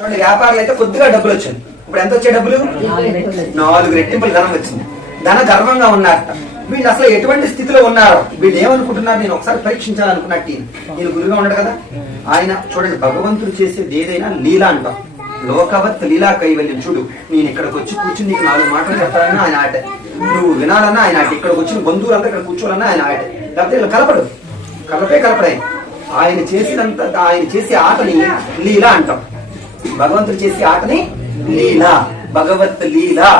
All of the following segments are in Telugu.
చూడండి, వ్యాపారాలు అయితే కొద్దిగా డబ్బులు వచ్చింది. ఇప్పుడు ఎంత వచ్చే డబ్బులు? 4 రెట్టింపులు ధనం వచ్చింది. ధన గర్వంగా ఉన్నారట. వీళ్ళు అసలు ఎటువంటి స్థితిలో ఉన్నారో, వీళ్ళు ఏమనుకుంటున్నారు, నేను ఒకసారి పరీక్షించాలనుకున్నట్టు ఈయన గురుగా ఉన్నాడు కదా. ఆయన చూడండి, భగవంతుడు చేసేది ఏదైనా లీలా అంటాం. లోకవత్ లీలా కైవల్యం. చూడు, నేను ఇక్కడికి వచ్చి కూర్చుని నీకు 4 మాటలు చెప్తానన్నా ఆయన ఆట, నువ్వు వినాలన్నా ఆయన ఆట, ఇక్కడికి వచ్చిన బంధువులంతా ఇక్కడ కూర్చోవాలన్నా ఆయన ఆట. లేకపోతే ఇలా కలపడే. ఆయన చేసినంత, ఆయన చేసే ఆటని లీలా అంటాం. భగవంతుడు చేసే ఆటని లీలా, భగవత్ లీలా,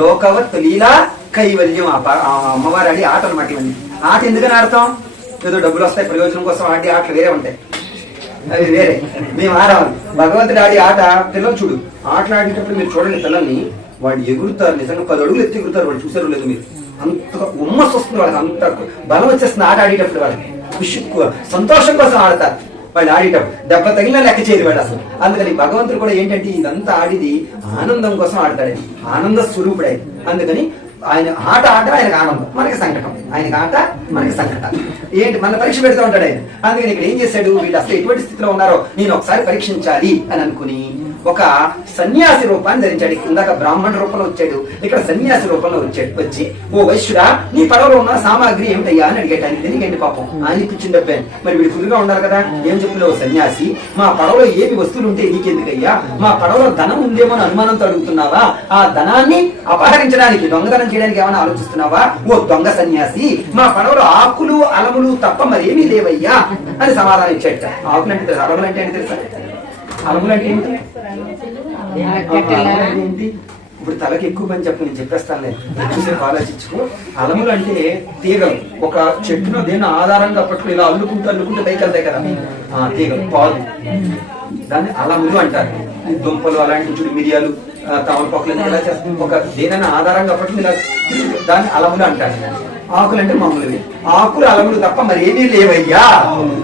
లోకవత్ లీలా కైవల్యం. ఆ అమ్మవారి ఆడి ఆట అనమాట. ఇవన్నీ ఆట ఎందుకని ఆడతాం? ఏదో డబ్బులు వస్తాయి ప్రయోజనం కోసం ఆడే ఆటలు వేరే ఉంటాయి, అవి వేరే. మేము ఆడాలి. భగవంతుడు ఆడి ఆట పిల్లలు చూడు, ఆటలాడేటప్పుడు మీరు చూడండి, పిల్లల్ని వాళ్ళు ఎగురుతారు, నిజంగా 10 అడుగులు ఎత్తి ఎగురుతారు. వాళ్ళు చూసారు లేదు మీరు, అంత ఉమ్మస్ వస్తుంది వాళ్ళకి, అంత బలం వచ్చేస్తుంది ఆట ఆడేటప్పుడు. వాళ్ళకి సంతోషం కోసం ఆడతారు. వాళ్ళు ఆడేటప్పుడు దెబ్బ తగిలిన లెక్క చేయరు వాడు అసలు. అందుకని భగవంతుడు కూడా ఏంటంటే ఇదంతా ఆడిది ఆనందం కోసం ఆడతాడు, ఆనంద స్వరూపుడే. అందుకని ఆయన ఆట ఆయనకు ఆనందం, మనకి సంకటం. ఆయనకి ఆట, మనకి సంకటం. ఏంటి, మన పరీక్ష పెడుతూ ఉంటాడు ఆయన. అందుకని ఇక్కడ ఏం చేశాడు, వీళ్ళు అసలు ఎటువంటి స్థితిలో ఉన్నారో నేను ఒకసారి పరీక్షించాలి అని అనుకుని ఒక సన్యాసి రూపాన్ని ధరించాడు. ఇందాక బ్రాహ్మణ రూపంలో వచ్చాడు, ఇక్కడ సన్యాసి రూపంలో వచ్చి, ఓ వైశ్యుడా, నీ పడవలో ఉన్న సామాగ్రి ఏమిటయ్యా అని అడిగాడు. ఆయన ఎందుకండి పాపం ఆయన ఇప్పించింది డబ్బే, మరి వీడు కుదురుగా ఉండాలి కదా. ఏం చెప్పిన సన్యాసి, మా పడవలో ఏమి వస్తువులు ఉంటే నీకెందుకయ్యా, మా పడవలో ధనం ఉందేమో అని అనుమానంతో అడుగుతున్నావా, ఆ ధనాన్ని అపహరించడానికి, దొంగతనం చేయడానికి ఏమైనా ఆలోచిస్తున్నావా ఓ దొంగ సన్యాసి, మా పడవలో ఆకులు అలములు తప్ప మరేమీ లేవయ్యా అని సమాధానం ఇచ్చాట. ఆకులు అంటే తెలుసు, అలములు అంటే ఏంటి తెలుసా? అలములు అంటే ఏంటి? ఇప్పుడు తలకి ఎక్కువ పని చెప్పు, నేను చెప్పేస్తాను లేదు, చూసేపు ఆలోచించుకో. అలములు అంటే తీగలు, ఒక చెట్టును దేని ఆధారంగా పట్టుకుని ఇలా అల్లుకుంటూ పైకి వెళ్తాయి కదా, తీగలు, పాలు, దాన్ని అలములు అంటారు. దుంపలు అలాంటి చూడు, మిరియాలు, తమలపాకులు ఇలా చేస్తాం, ఒక దేనైనా ఆధారంగా పట్టుకుని ఇలా దాన్ని అలములు అంటారు. ఆకులు అంటే మామూలువి, ఆకులు అలములు తప్ప మరి ఏమీ లేవయ్యా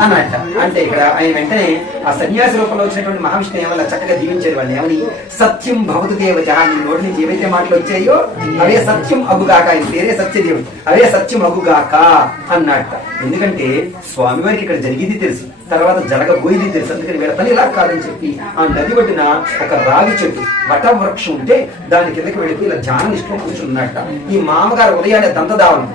అన్నట్ట. అంటే ఇక్కడ ఆయన వెంటనే ఆ సన్యాసి రూపంలో వచ్చినటువంటి మహావిష్ణు ఏమన్నా చక్కగా దీవించారు వాళ్ళని. ఏమని, సత్యం భవతు దేవత, నీ నోటి నుంచి ఏవైతే మాటలు వచ్చాయో అవే సత్యం అగుగాక, ఆయన పేరే సత్యదేవుడు, అవే సత్యం అగుగాక అన్నట్ట. ఎందుకంటే స్వామివారికి ఇక్కడ జరిగింది తెలుసు, తర్వాత జరగబోయేది తెలుసు. అందుకని వీళ్ళ పని ఇలా కాదని చెప్పి ఆ నది ఒడ్డున ఒక రావి చెట్టు, వట వృక్షం ఉంటే దాని కిందకి వెళ్ళిపోయి ఇలా ధ్యాన నిష్ఠలో కూర్చున్నట్ట. ఈ మామగారు ఉదయాన్నే దంతదావనం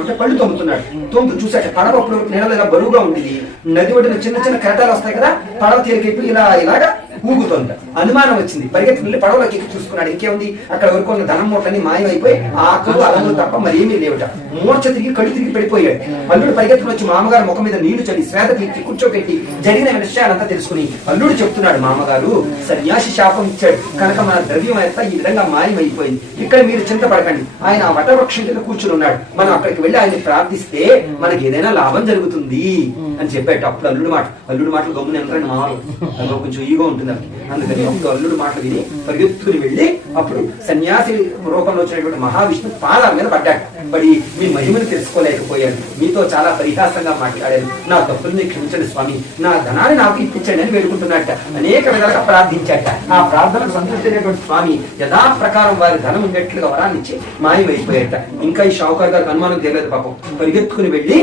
అంటే పళ్ళు తొమ్ముతున్నాడు. తొమ్ముతూ చూసాట పడవ అప్పుడు నీళ్ళలో ఇలా బరువుగా ఉండేది, నది ఒడ్డున చిన్న చిన్న కెరటాలు వస్తాయి కదా, పడవ తీరికైపోయి ఇలాగా ఊగుతుంట. అనుమానం వచ్చింది, పరిగెత్తి వెళ్ళి పడవలోకి ఎక్కి చూసుకున్నాడు. ఇంకేముంది, అక్కడ వరకు ఉన్న ధనం మూటని మాయమైపోయి ఆకులు అలములు తప్ప మరేమీ లేవుట. మూర్ఛ తిరిగి కళ్ళు తిరిగి పడిపోయాడు. అల్లుడు పరిగెత్తుకుని వచ్చి మామగారు ముఖం మీద నీళ్లు చల్లి శ్వేత పీకి కూర్చోబెట్టి జరిగిన విషయాలంతా తెలుసుకుని అల్లుడు చెప్తున్నాడు, మామగారు సన్యాసి శాపం ఇచ్చాడు కనుక మన ద్రవ్యం అంతా ఈ విధంగా మాయమైపోయింది, ఇక్కడ మీరు చింతపడకండి. ఆయన ఆ వటవృక్షం కింద కూర్చుని ఉన్నాడు, మనం అక్కడికి వెళ్ళి ఆయన ప్రార్థిస్తే మనకి ఏదైనా లాభం జరుగుతుంది అని చెప్పాడు. అప్పుడు అల్లుడు మాటలు గమ్మున ఎంతరండి మామూలు, అందులో కొంచెం ఈగో ఉంటుంది. అందుకని అప్పుడు అల్లుడు మాటలు విని పరిగెత్తుకుని వెళ్ళి అప్పుడు సన్యాసి రూపంలో వచ్చినటువంటి మహావిష్ణు పాదాల మీద పడ్డాడు. పడి మీ మహిమను తెలుసుకోలేకపోయాడు, మీతో చాలా పరిహాసంగా మాట్లాడారు, నా తప్పుల్ని క్షమించండి స్వామి, నా ధనాన్ని నాకు ఇప్పించండి అని వేడుకుంటున్నట్ట. అనేక విధాలుగా ప్రార్థించాట. ఆ ప్రార్థనకు సంతృప్తి అయినటువంటి స్వామి యథాప్రకారం వారి ధనం ఉండేట్లుగా వరాన్ని ఇచ్చి మాయమైపోయాట. ఇంకా ఈ షావుకారు గారికి అనుమానం తెలియదు పాపం. పరిగెత్తుకుని వెళ్ళి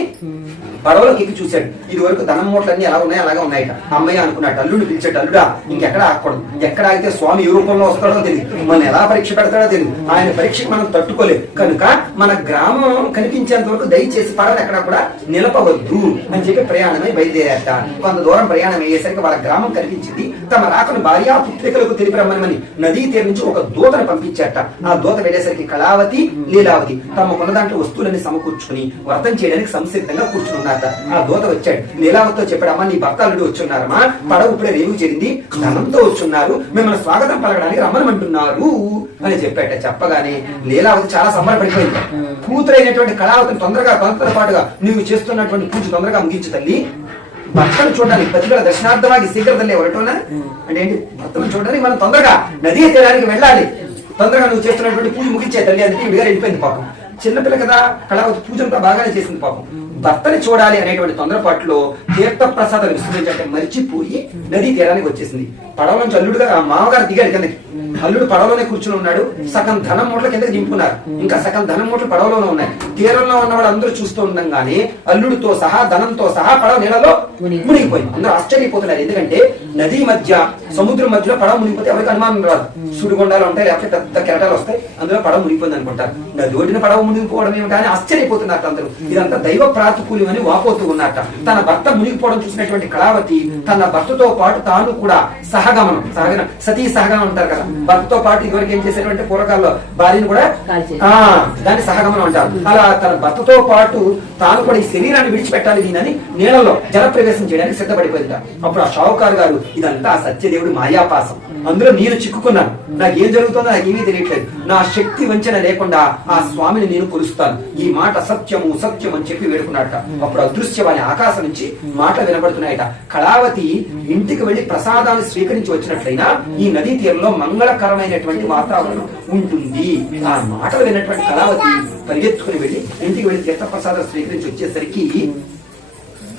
పడవలోకి ఎక్కి చూశాడు. ఇది వరకు ధనం మూటలన్నీ ఎలా ఉన్నాయి అలాగే ఉన్నాయట. అమ్మయ్య అనుకున్నాడు. అల్లుడు పిలిచాడు, అల్లుడా ఇంకెక్కడ ఆగకూడదు, ఎక్కడ ఆగితే స్వామి ఏ రూపంలో వస్తాడో తెలియదు, మనం ఎలా పరీక్ష పెడతాడో తెలియదు, ఆయన పరీక్షకు మనం తట్టుకోలేదు కనుక మన గ్రామం కనిపించేంత వరకు దయచేసి పడవలు ఎక్కడ కూడా నిలపవద్దు అని చెప్పి ప్రయాణమై బయలుదేరాట. కొంత దూరం ప్రయాణం అయ్యేసరికి వాళ్ళ గ్రామం కనిపించింది. తమ రాకను భార్యా పుత్రికలకు తెలిపరమ్మని నదీ తీరు నుంచి ఒక దూతను పంపించాట. ఆ దూత వెళ్ళేసరికి కళావతి, లీలావతి తమ కొన్న దాంట్లో వస్తువులన్నీ సమకూర్చుకుని వ్రతం చేయడానికి సంసిద్ధంగా కూర్చున్నారు. ఆ దూత వచ్చాడు, లీలావతితో చెప్పాడు, అమ్మ నీ భర్త అల్లుడు వచ్చున్నారమ్మా, పడవ ఇప్పుడే రేవు చేరింది, ధనంతో వచ్చున్నారు, మిమ్మల్ని స్వాగతం పలకడానికి రమ్మనమంటున్నారు అని చెప్పాట. చెప్పగానే లీలావతి చాలా సంబరపడిపోయింది. కూతురైనటువంటి కళావతిని తొందరపాటుగా నువ్వు చేస్తున్నటువంటి పూజ తొందరగా ముగించు తల్లి, భర్తను చూడడానికి పతిగల దర్శనార్థమాగి శీఘ్రతల్లే వరటోనా అంటే ఏంటి, భర్తను చూడడానికి మనం తొందరగా నదీ తీరానికి వెళ్ళాలి, తొందరగా నువ్వు చేస్తున్నటువంటి పూజ ముగించే తల్లి అని విడిగా వెళ్ళిపోయింది. పాపం చిన్నపిల్ల కదా, కళావతి పూజ అంతా బాగానే చేసింది. పాపం భర్తని చూడాలి అనేటువంటి తొందరపాటులో తీర్థ ప్రసాదాలు విస్తరించాలంటే మర్చిపోయి నదీ తీరానికి వచ్చేసింది. పడవ నుంచి అల్లుడుగా మామగారు దిగాడు కిందకి. అల్లుడు పడవలోనే కూర్చుని ఉన్నాడు. సగం ధనం మూటలు కిందకి దింపున్నారు, ఇంకా సగం ధనం మూటలు పడవలోనే ఉన్నాయి. తీరంలో ఉన్న వాళ్ళు అందరూ చూస్తూ ఉండగానే అల్లుడితో సహా ధనంతో సహా పడవ నీళ్ళలో మునిగిపోయింది. అందరూ ఆశ్చర్యపోతున్నారు. ఎందుకంటే నది మధ్య సముద్రం మధ్యలో పడవ మునిగిపోతే ఎవరికి అనుమానం రాదు. సుడిగుండాలు ఉంటాయి, లేకపోతే పెద్ద కెరటాలు వస్తాయి, అందులో పడవ మునిగిపోయింది అనుకుంటారు. నది ఒడిన పడవ మునిగిపోవడం ఏమిటా అని ఆశ్చర్యపోతున్నట్టు అందరూ. ఇదంతా దైవ ప్రాతికూల్యం అని వాపోతూ ఉన్నట్ట. తన భర్త మునిగిపోవడం చూసినటువంటి కళావతి తన భర్తతో పాటు తాను కూడా సహగమనం సతీ సహగమనం అంటారు కదా, భర్తతో పాటు ఇదివరకు ఏం చేసేటువంటి పూర్వకాలంలో భార్యను కూడా దాన్ని సహగమనం అంటారు. అలా తన భర్తతో పాటు తాను కూడా ఈ శరీరాన్ని విడిచిపెట్టాలి దీనని నీళ్ళలో జలప్రవేశం చేయడానికి సిద్ధపడిపోయింది. అప్పుడు ఆ షావుకారు గారు ఇదంతా ఆ సత్యదేవుడు మాయాపాసం, అందులో నేను చిక్కుకున్నాను, నాకేం జరుగుతుందో నాకేమీ తెలియట్లేదు, నా శక్తి వంచన లేకుండా ఆ స్వామిని నేను కొలుస్తాను, ఈ మాట సత్యము సత్యం అని చెప్పి వేడుకున్నాడట. అప్పుడు అదృశ్యవాణి ఆకాశం నుంచి మాటలు వినబడుతున్నాయట. కళావతి ఇంటికి వెళ్లి ప్రసాదాన్ని స్వీకరించి వచ్చినట్లయినా ఈ నదీ తీరంలో మంగళకరమైనటువంటి వాతావరణం ఉంటుంది. ఆ మాటలు విన్నటువంటి కళావతి పరిగెత్తుకుని వెళ్లి ఇంటికి వెళ్లి తీర్థ ప్రసాదం స్వీకరించి వచ్చేసరికి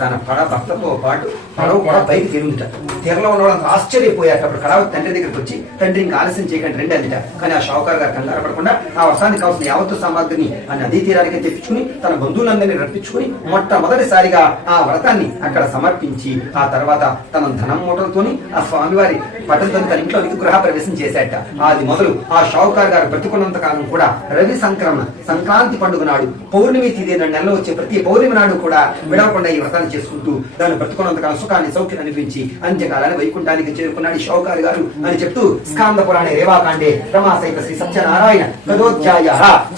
తన భర్తతో పాటు పడవ కూడా బయట తిరుగుంట. తీరంలో ఉన్న వాళ్ళంతా ఆశ్చర్యపోయాక అప్పుడు కళావతి తండ్రి దగ్గరికి వచ్చి, తండ్రి ఇంకా ఆలస్యం చేయకండి రండి అందిట. కానీ ఆ షావుకారు గారు కంగారు పడకుండా ఆ వర్షానికి కావాల్సిన యావత్తు సామాగ్రిని ఆ నదీ తీరానికి తెప్పించుకుని తన బంధువులందరినీ రప్పించుకుని మొట్టమొదటిసారిగా ఆ వ్రతాన్ని అక్కడ సమర్పించి ఆ తర్వాత తన ధనం మూటలతోని ఆ స్వామివారి పట్టణంతో తన ఇంట్లో గృహ ప్రవేశం చేశాట. అది మొదలు ఆ షావుకారు గారు బ్రతుకున్నంత కాలం కూడా రవి సంక్రమణ సంక్రాంతి పండుగ నాడు పౌర్ణమి తిథి నెలలో వచ్చే ప్రతి పౌర్ణమి నాడు కూడా విడవకుండా ఈ వ్రతాన్ని చేసుకుంటూ దాన్ని బ్రతుకున్నంతకాలం సుఖాన్ని సౌఖ్యాన్ని అనిపించి అంత్యకాలాన్ని వైకుంఠానికి చేరుకున్నాడు షావుకారు గారు అని చెప్తూ స్కాంద పురాణే రేవాకాండే రమాసహిత శ్రీ సత్యనారాయణ ప్రదోధ్యాయ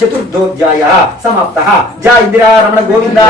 చతుర్థోధ్యాయ సమాప్త. జయ ఇందిరా రమణ గోవింద.